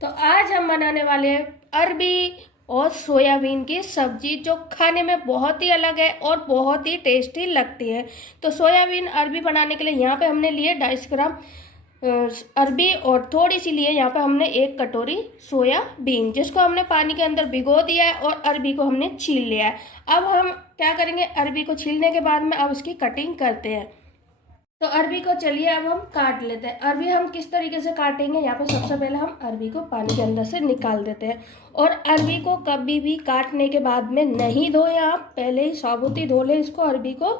तो आज हम बनाने वाले हैं अरबी और सोयाबीन की सब्जी, जो खाने में बहुत ही अलग है और बहुत ही टेस्टी लगती है। तो सोयाबीन अरबी बनाने के लिए यहाँ पे हमने लिए 250 ग्राम अरबी और थोड़ी सी लिए यहाँ पे हमने 1 कटोरी सोयाबीन, जिसको हमने पानी के अंदर भिगो दिया है और अरबी को हमने छील लिया है। अब हम क्या करेंगे, अरबी को छीलने के बाद में अब इसकी कटिंग करते हैं। तो अरबी को चलिए अब हम काट लेते हैं। अरबी हम किस तरीके से काटेंगे, यहाँ पे सबसे पहले हम अरबी को पानी के अंदर से निकाल देते हैं। और अरबी को कभी भी काटने के बाद में नहीं धोएं, आप पहले ही साबुत ही धो लें इसको, अरबी को,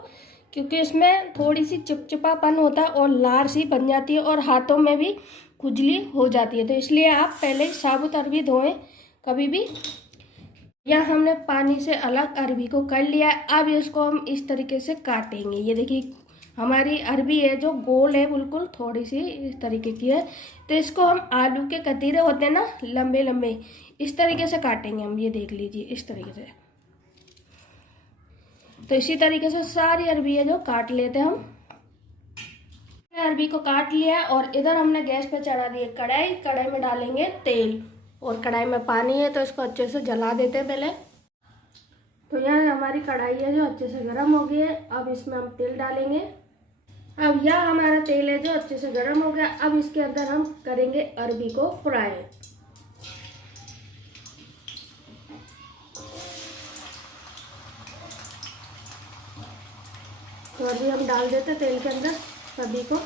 क्योंकि इसमें थोड़ी सी चिपचिपापन होता है और लार सी बन जाती है और हाथों में भी खुजली हो जाती है। तो इसलिए आप पहले ही साबुत अरबी धोएं कभी भी। यहाँ हमने पानी से अलग अरबी को कर लिया है। अब इसको हम इस तरीके से काटेंगे। ये देखिए हमारी अरबी है जो गोल है, बिल्कुल थोड़ी सी इस तरीके की है। तो इसको हम आलू के कतीरे होते हैं ना, लंबे लंबे, इस तरीके से काटेंगे हम। ये देख लीजिए इस तरीके से। तो इसी तरीके से सारी अरबी है जो काट लेते हैं हम। अरबी को काट लिया और इधर हमने गैस पे चढ़ा दी कढ़ाई। कढ़ाई में डालेंगे तेल और कढ़ाई में पानी है, तो इसको अच्छे से जला देते हैं पहले। तो यहाँ हमारी कढ़ाई है जो अच्छे से गर्म हो गई है। अब इसमें हम तेल डालेंगे। अब यह हमारा तेल है जो अच्छे से गर्म हो गया। अब इसके अंदर हम करेंगे अरबी को फ्राई। तो अभी हम डाल देते तेल के अंदर सभी को।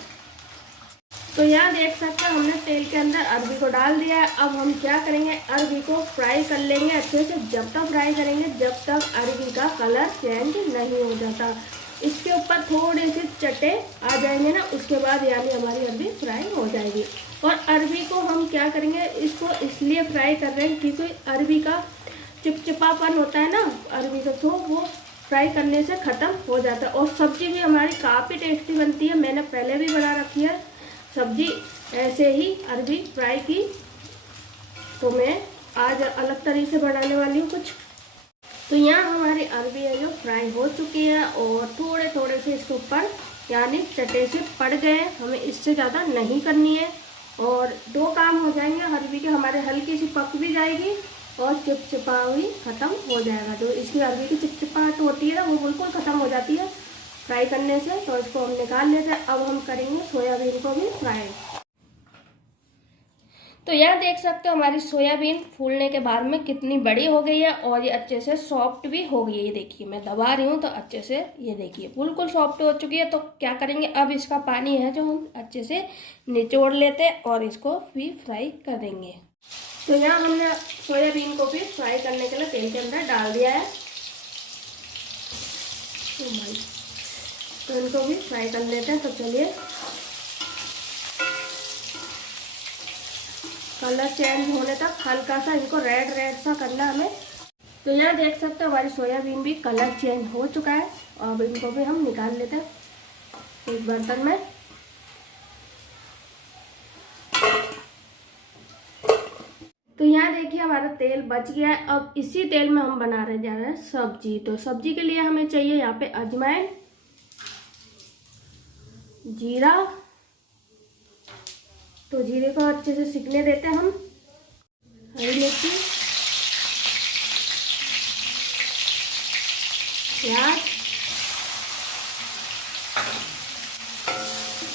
तो यहाँ देख सकते हैं हमने तेल के अंदर अरबी को डाल दिया है। अब हम क्या करेंगे, अरबी को फ्राई कर लेंगे अच्छे से। जब तक फ्राई करेंगे जब तक अरबी का कलर चेंज नहीं हो जाता। इसके ऊपर थोड़े से चटे आ जाएंगे ना, उसके बाद यानी हमारी अरबी फ्राई हो जाएगी। और अरबी को हम क्या करेंगे, इसको इसलिए फ्राई कर रहे हैं क्योंकि अरबी का चिपचिपापन होता है ना अरबी का, तो वो फ्राई करने से ख़त्म हो जाता है। और सब्जी भी हमारी काफ़ी टेस्टी बनती है। मैंने पहले भी बना रखी है सब्जी ऐसे ही अरबी फ्राई की। तो मैं आज अलग तरीके से बनाने वाली हूँ कुछ। तो यहाँ हमारी अरबी है जो फ्राई हो चुकी है और थोड़े थोड़े से इसके ऊपर यानी चटे से पड़ गए। हमें इससे ज़्यादा नहीं करनी है और 2 काम हो जाएंगे। अरबी के हमारे हल्की सी पक भी जाएगी और चिपचिपा भी ख़त्म हो जाएगा। जो इसकी अरबी की चिपचिपाहट होती है ना, वो बिल्कुल ख़त्म हो जाती है फ्राई करने से। तो इसको हम निकाल लेते हैं। अब हम करेंगे सोयाबीन को भी फ्राई। तो यहाँ देख सकते हो हमारी सोयाबीन फूलने के बाद में कितनी बड़ी हो गई है और ये अच्छे से सॉफ्ट भी हो गई है। ये देखिए मैं दबा रही हूँ तो अच्छे से ये देखिए बिल्कुल सॉफ्ट हो चुकी है। तो क्या करेंगे, अब इसका पानी है जो हम अच्छे से निचोड़ लेते हैं और इसको भी फ्राई कर देंगे। तो यहाँ हमने सोयाबीन को भी फ्राई करने के लिए तेल के अंदर डाल दिया है। तो इनको भी फ्राई कर लेते हैं। तो चलिए, कलर चेंज होने तक हल्का सा इनको रेड रेड सा करना हमें। तो यहाँ देख सकते हो हमारी सोयाबीन भी कलर चेंज हो चुका है। अब इनको भी हम निकाल लेते हैं एक बर्तन में। तो यहाँ देखिए हमारा तेल बच गया है। अब इसी तेल में हम बना रहे जा रहे हैं सब्जी। तो सब्जी के लिए हमें चाहिए यहाँ पे अजवाइन, जीरा। तो जीरे को अच्छे से सिकने देते हैं हम। हरी मिर्ची, प्याज।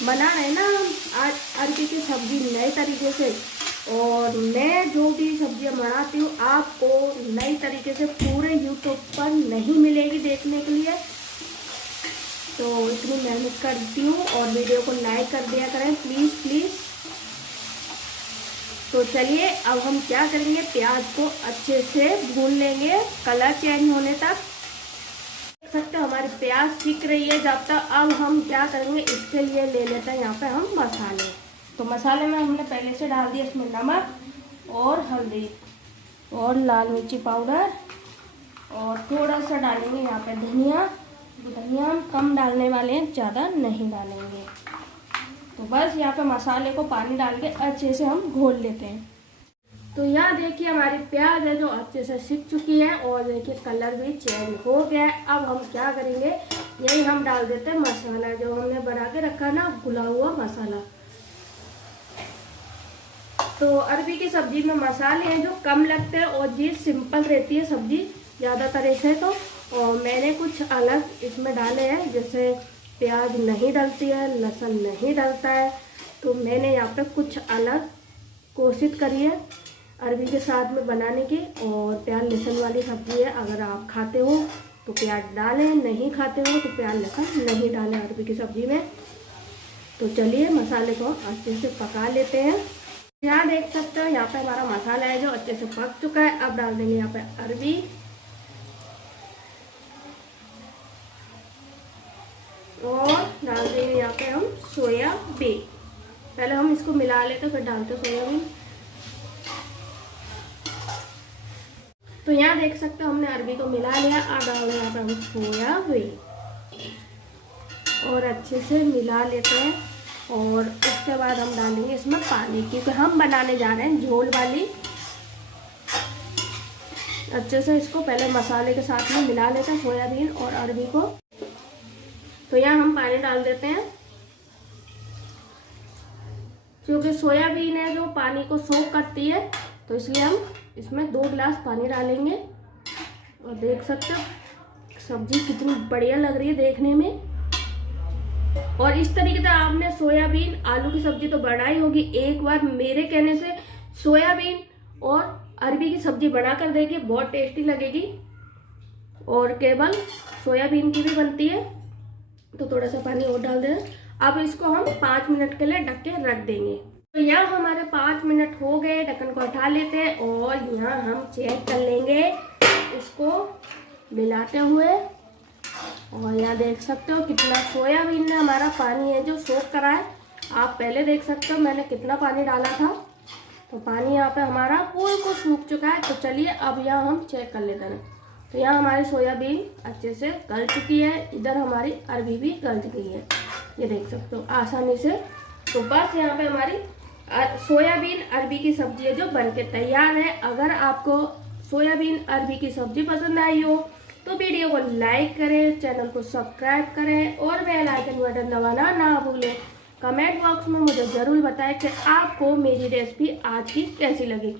बना रहे ना हम आज अरबी की सब्जी नए तरीके से। और मैं जो भी सब्जियां बनाती हूँ आपको नई तरीके से पूरे यूट्यूब पर नहीं मिलेगी देखने के लिए। तो इतनी मेहनत करती हूँ और वीडियो को लाइक कर दिया करें प्लीज़ प्लीज़। तो चलिए अब हम क्या करेंगे, प्याज को अच्छे से भून लेंगे कलर चेंज होने तक। देख सकते हो हमारी प्याज सीख रही है जब तक। अब हम क्या करेंगे, इसके लिए ले लेते हैं यहाँ पे हम मसाले। तो मसाले में हमने पहले से डाल दिया इसमें नमक और हल्दी और लाल मिर्ची पाउडर और थोड़ा सा डालेंगे यहाँ पे धनिया। धनिया हम कम डालने वाले हैं, ज़्यादा नहीं डालेंगे। तो बस यहाँ पे मसाले को पानी डाल के अच्छे से हम घोल लेते हैं। तो यहाँ देखिए हमारी प्याज है जो अच्छे से सिक चुकी है और देखिए कलर भी चेंज हो गया है। अब हम क्या करेंगे, यही हम डाल देते हैं मसाला जो हमने बना के रखा ना, घुला हुआ मसाला। तो अरबी की सब्जी में मसाले हैं जो कम लगते हैं और ये सिंपल रहती है सब्जी ज़्यादातर ऐसे तो। और मैंने कुछ अलग इसमें डाले हैं, जैसे प्याज नहीं डलती है, लहसुन नहीं डलता है, तो मैंने यहाँ पे कुछ अलग कोशिश करी है अरबी के साथ में बनाने की। और प्याज लहसुन वाली सब्जी है, अगर आप खाते हो तो प्याज डालें, नहीं खाते हो तो प्याज लहसुन नहीं डालें अरबी की सब्जी में। तो चलिए मसाले को अच्छे से पका लेते हैं। यहाँ देख सकते हो यहाँ पे हमारा मसाला है जो अच्छे से पक चुका है। अब डाल देंगे यहाँ पे अरबी और डाल देंगे यहाँ पे हम सोयाबीन। पहले हम इसको मिला लेते फिर डालते सोयाबीन। तो यहाँ देख सकते हो हमने अरबी को मिला लिया। अब डाल देंगे यहाँ पे हम सोयाबीन और अच्छे से मिला लेते हैं। और उसके बाद हम डालेंगे इसमें पानी, क्योंकि हम बनाने जा रहे हैं झोल वाली। अच्छे से इसको पहले मसाले के साथ में मिला लेते हैं सोयाबीन और अरबी को। तो यहाँ हम पानी डाल देते हैं, क्योंकि सोयाबीन है जो पानी को सोख करती है, तो इसलिए हम इसमें 2 गिलास पानी डालेंगे। और देख सकते हो सब्जी कितनी बढ़िया लग रही है देखने में। और इस तरीके से आपने सोयाबीन आलू की सब्जी तो बनाई होगी, एक बार मेरे कहने से सोयाबीन और अरबी की सब्जी बनाकर देखिए, बहुत टेस्टी लगेगी। और केवल सोयाबीन की भी बनती है। तो थोड़ा सा पानी और डाल दें। अब इसको हम 5 मिनट के लिए ढक के रख देंगे। तो यहाँ हमारे 5 मिनट हो गए, ढक्कन को हटा लेते हैं और यहाँ हम चेक कर लेंगे इसको मिलाते हुए। और यहाँ देख सकते हो कितना सोयाबीन ने हमारा पानी है जो सोख करा है। आप पहले देख सकते हो मैंने कितना पानी डाला था, तो पानी यहाँ पे हमारा पूरा को सूख चुका है। तो चलिए अब यहाँ हम चेक कर लेते हैं। तो यहाँ हमारी सोयाबीन अच्छे से गल चुकी है, इधर हमारी अरबी भी गल चुकी है, ये देख सकते हो आसानी से। तो बस यहाँ पे हमारी सोयाबीन अरबी की सब्जी है जो बनके तैयार है। अगर आपको सोयाबीन अरबी की सब्जी पसंद आई हो तो वीडियो को लाइक करें, चैनल को सब्सक्राइब करें और बेल आइकन बटन दबाना ना भूलें। कमेंट बॉक्स में मुझे ज़रूर बताएं कि आपको मेरी रेसिपी आज की कैसी लगी।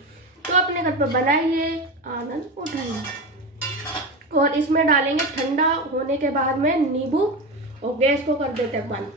तो अपने घर पर बनाइए, आनंद उठाइए। और इसमें डालेंगे ठंडा होने के बाद में नींबू और गैस को कर देते बंद।